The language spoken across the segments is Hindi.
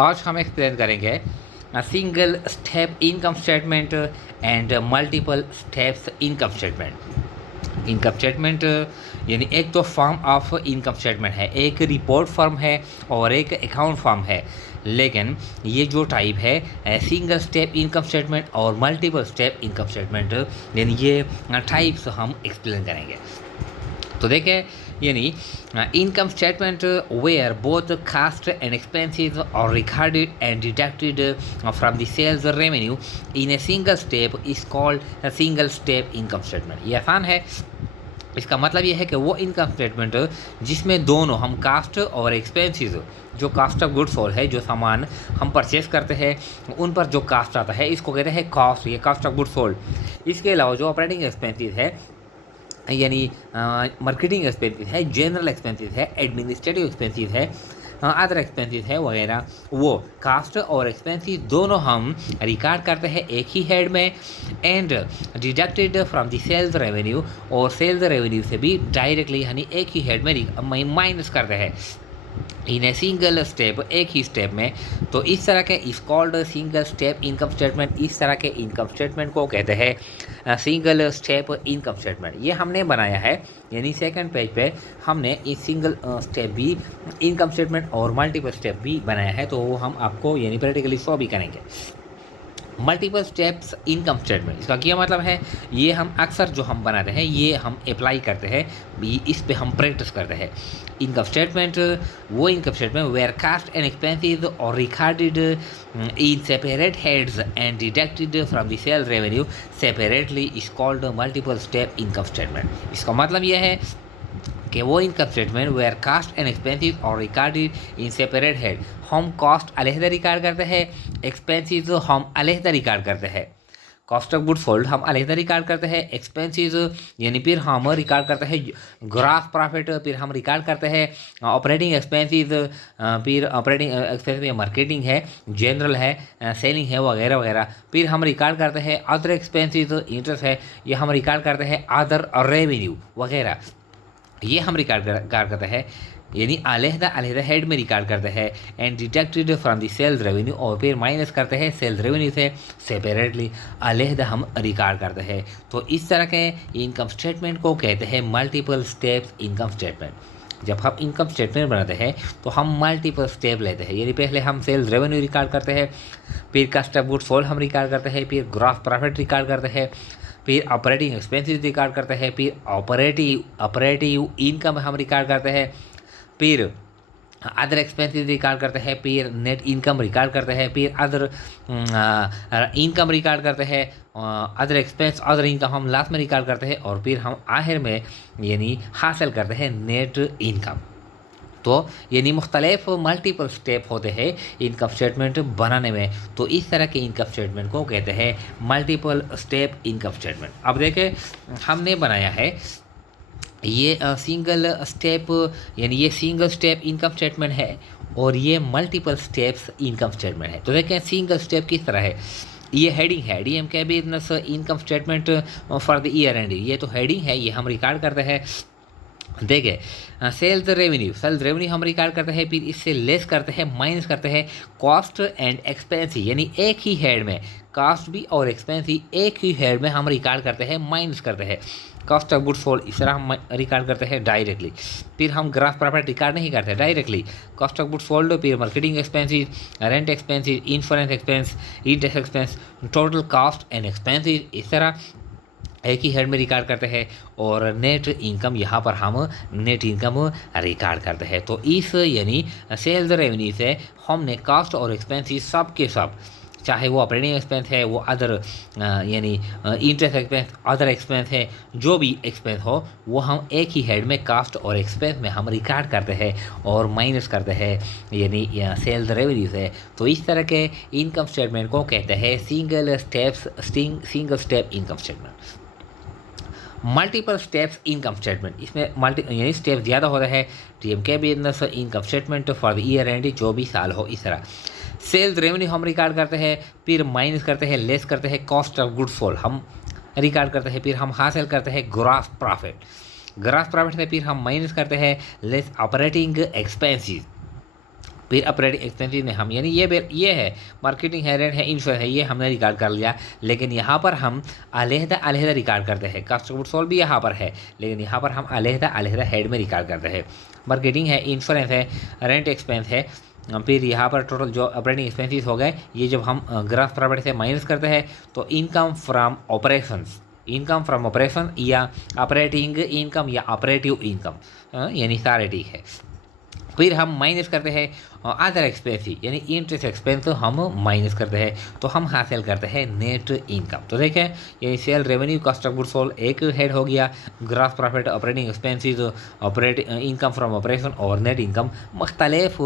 आज हम एक्सप्लेन करेंगे single step income statement and multiple steps income statement. Income statement यानी एक तो फॉर्म ऑफ इनकम स्टेटमेंट है, एक रिपोर्ट फॉर्म है और एक अकाउंट फॉर्म है। लेकिन ये जो टाइप है सिंगल स्टेप इनकम स्टेटमेंट और मल्टीपल स्टेप इनकम स्टेटमेंट, यानी ये टाइप्स हम एक्सप्लेन करेंगे। तो देखें, यानी income statement where both cost and expenses are recorded and deducted from the sales revenue in a single step is called single step income statement. ये आसान है। इसका मतलब ये है कि वो इनकम स्टेटमेंट जिसमें दोनों हम कास्ट और एक्सपेंसेस, जो कास्ट ऑफ गुड्स सोल्ड है, जो सामान हम परचेस करते हैं उन पर जो कास्ट आता है, इसको कहते हैं कॉस्ट, ये कास्ट ऑफ गुड्स सोल्ड। इसके अलावा जो ऑपरेटिंग एक्सपेंसेस है यानी मार्केटिंग एक्सपेंसेस है, जनरल एक्सपेंसेस है, एडमिनिस्ट्रेटिव एक्सपेंसेस है, अदर एक्सपेंसेस है वगैरह, वो कास्ट और एक्सपेंसेस दोनों हम रिकॉर्ड करते हैं एक ही हेड में and deducted from the sales revenue, और सेल्स रेवेन्यू से भी डायरेक्टली यानी एक ही हेड में माइनस करते हैं इन ए सिंगल स्टेप, एक ही स्टेप में। तो इस तरह के इस called single step income statement, इस तरह के इनकम स्टेटमेंट को कहते हैं सिंगल स्टेप इनकम स्टेटमेंट। ये हमने बनाया है, यानी सेकंड पेज पे हमने इस सिंगल स्टेप भी इनकम स्टेटमेंट और मल्टीपल स्टेप भी बनाया है, तो वो हम आपको यानी प्रैक्टिकली शो भी करेंगे। मल्टीपल स्टेप्स इनकम स्टेटमेंट, इसका क्या मतलब है, ये हम अक्सर जो हम बनाते हैं ये हम अप्लाई करते हैं, इस पे हम प्रैक्टिस करते हैं। इनकम स्टेटमेंट वो income statement where cost and expenses are recorded in separate heads and deducted from the sales revenue separately is called multiple step income statement. इसका मतलब यह है कि वो income statement where cost and expenses are recorded in separate head, हम कॉस्ट अलहदा रिकॉर्ड करते हैं, एक्सपेंसेस हम अलहदा रिकॉर्ड करते हैं। कॉस्ट ऑफ गुड्स सोल्ड हम अलहदा रिकॉर्ड करते हैं, एक्सपेंसेस यानी फिर हम रिकॉर्ड करते हैं ग्रॉस प्रॉफिट, फिर हम रिकॉर्ड करते हैं ऑपरेटिंग एक्सपेंसेस, फिर ऑपरेटिंग एक्सपेंसेस में मार्केटिंग है, जनरल है, सेलिंग है वगैरह वगैरह। फिर हम रिकॉर्ड करते हैं अदर एक्सपेंसेस, इंटरेस्ट है, ये हम रिकॉर्ड करते हैं अदर रेवेन्यू वगैरह, ये हम रिकॉर्ड करते हैं, यानी अलहदा अलहदा हेड में रिकॉर्ड करते हैं and deducted from the sales revenue, और फिर माइनस करते हैं सेल्स रेवेन्यू से सेपरेटली अलहदा हम रिकॉर्ड करते हैं। तो इस तरह के इनकम स्टेटमेंट को कहते हैं मल्टीपल स्टेप्स इनकम स्टेटमेंट। जब हम इनकम स्टेटमेंट बनाते हैं तो हम मल्टीपल स्टेप लेते हैं, यानी पहले हम सेल्स रेवेन्यू रिकॉर्ड करते हैं, फिर कास्ट ऑफ गुड्स सोल्ड हम रिकॉर्ड करते हैं, फिर ग्रॉस प्रॉफिट रिकॉर्ड करते हैं, फिर ऑपरेटिंग एक्सपेंसेस रिकॉर्ड करते हैं, फिर ऑपरेटिव इनकम हम रिकॉर्ड करते हैं, फिर अदर एक्सपेंसेस रिकॉर्ड करते हैं, फिर नेट इनकम रिकॉर्ड करते हैं, फिर अदर इनकम रिकॉर्ड करते हैं, अदर एक्सपेंस अदर इनकम हम लास्ट में रिकॉर्ड करते हैं, और फिर हम आखिर में यानी हासिल करते हैं नेट इनकम। तो यानी मुख्तलिफ मल्टीपल स्टेप होते हैं इनकम स्टेटमेंट बनाने में। तो इस तरह के इनकम स्टेटमेंट को कहते हैं मल्टीपल स्टेप इनकम स्टेटमेंट। अब देखें, हमने बनाया है ये सिंगल स्टेप, यानी ये सिंगल स्टेप इनकम स्टेटमेंट है और ये मल्टीपल स्टेप्स इनकम स्टेटमेंट है। तो देखें सिंगल स्टेप किस तरह है, ये हेडिंग है डीएम के business income statement for the year and, ये तो हेडिंग है, ये हम रिकॉर्ड करते हैं। देखिए सेल्स रेवेन्यू हम रिकॉर्ड करते हैं, फिर इससे लेस करते हैं, माइनस करते हैं कॉस्ट एंड एक्सपेंस, यानी एक ही हेड में कॉस्ट भी और एक्सपेंस ही एक ही हेड में हम रिकॉर्ड करते हैं, माइनस करते हैं। कॉस्ट ऑफ गुड्स सोल्ड इस तरह हम रिकॉर्ड करते हैं डायरेक्टली, फिर हम ग्रॉस प्रॉफिट रिकॉर्ड नहीं करते directly, cost of goods sold, फिर marketing expenses, rent expenses, insurance expense, interest expense, total cost and expenses, इस तरह एक ही हेड में रिकॉर्ड करते हैं। और नेट इनकम, यहाँ पर हम नेट इनकम रिकॉर्ड करते हैं। तो इस यानी सेल्स रेवेन्यू से हमने कॉस्ट और एक्सपेंसेस सब के सब, चाहे वो ऑपरेटिंग एक्सपेंस है, वो अदर यानी इंटरेस्ट एक्सपेंस, अदर एक्सपेंस है, जो भी एक्सपेंस हो वो हम एक ही हेड में कॉस्ट और एक्सपेंस में हम रिकॉर्ड करते हैं और माइनस करते हैं यानी सेल्स रेवेन्यू से। तो इस तरह के इनकम स्टेटमेंट को कहते हैं single step income statement. Multiple steps income statement, इसमें यानी स्टेप ज़्यादा होता है। TMK business income statement for the year end जो भी साल हो, इस तरह सेल्स रेवेन्यू हम रिकॉर्ड करते हैं, फिर माइनस करते हैं, लेस करते हैं कॉस्ट ऑफ गुड्स सोल्ड हम रिकॉर्ड करते हैं, फिर हम हासिल करते हैं ग्रॉस प्रॉफिट से फिर हम माइनस करते हैं लेस ऑपरेटिंग एक्सपेंसेस, फिर ऑपरेटिंग एक्सपेंसेस में हम यानी ये है मार्केटिंग है, रेंट है, इंश्योरेंस है, ये हमने रिकॉर्ड कर लिया। लेकिन यहाँ पर हम अलहदा रिकॉर्ड करते हैं। कॉस्ट ऑफ गुड्स सोल्ड भी यहाँ पर है, लेकिन यहाँ पर हम अलहदा हेड में रिकॉर्ड करते हैं। मार्केटिंग है, इंश्योरेंस है, रेंट एक्सपेंस है। फिर यहाँ पर टोटल जो ऑपरेटिंग एक्सपेंसेस हो गए, ये जब हम ग्रॉस प्रॉफिट से माइनस करते हैं तो इनकम फ्रॉम ऑपरेशन या ऑपरेटिंग इनकम या ऑपरेटिव इनकम यानी सारे ठीक है। फिर हम माइनस करते हैं अदर एक्सपेंसिव यानी इंटरेस्ट एक्सपेंस हम माइनस करते हैं, तो हम हासिल करते हैं नेट इनकम। तो देखें ये sale revenue cost of goods sold एक हेड हो गया, gross profit operating expenses operating income from operation और नेट इनकम मुख्तलिफ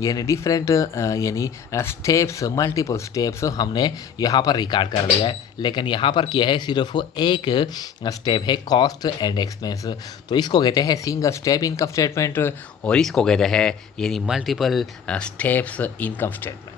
यानी डिफरेंट यानी स्टेप्स मल्टीपल स्टेप्स हमने यहाँ पर रिकॉर्ड कर लिया है। लेकिन यहाँ पर क्या है, सिर्फ एक स्टेप है कॉस्ट एंड एक्सपेंस। तो इसको कहते हैं सिंगल स्टेप इनकम स्टेटमेंट और इसको कहते हैं यानी मल्टीपल स्टेप्स इनकम स्टेटमेंट।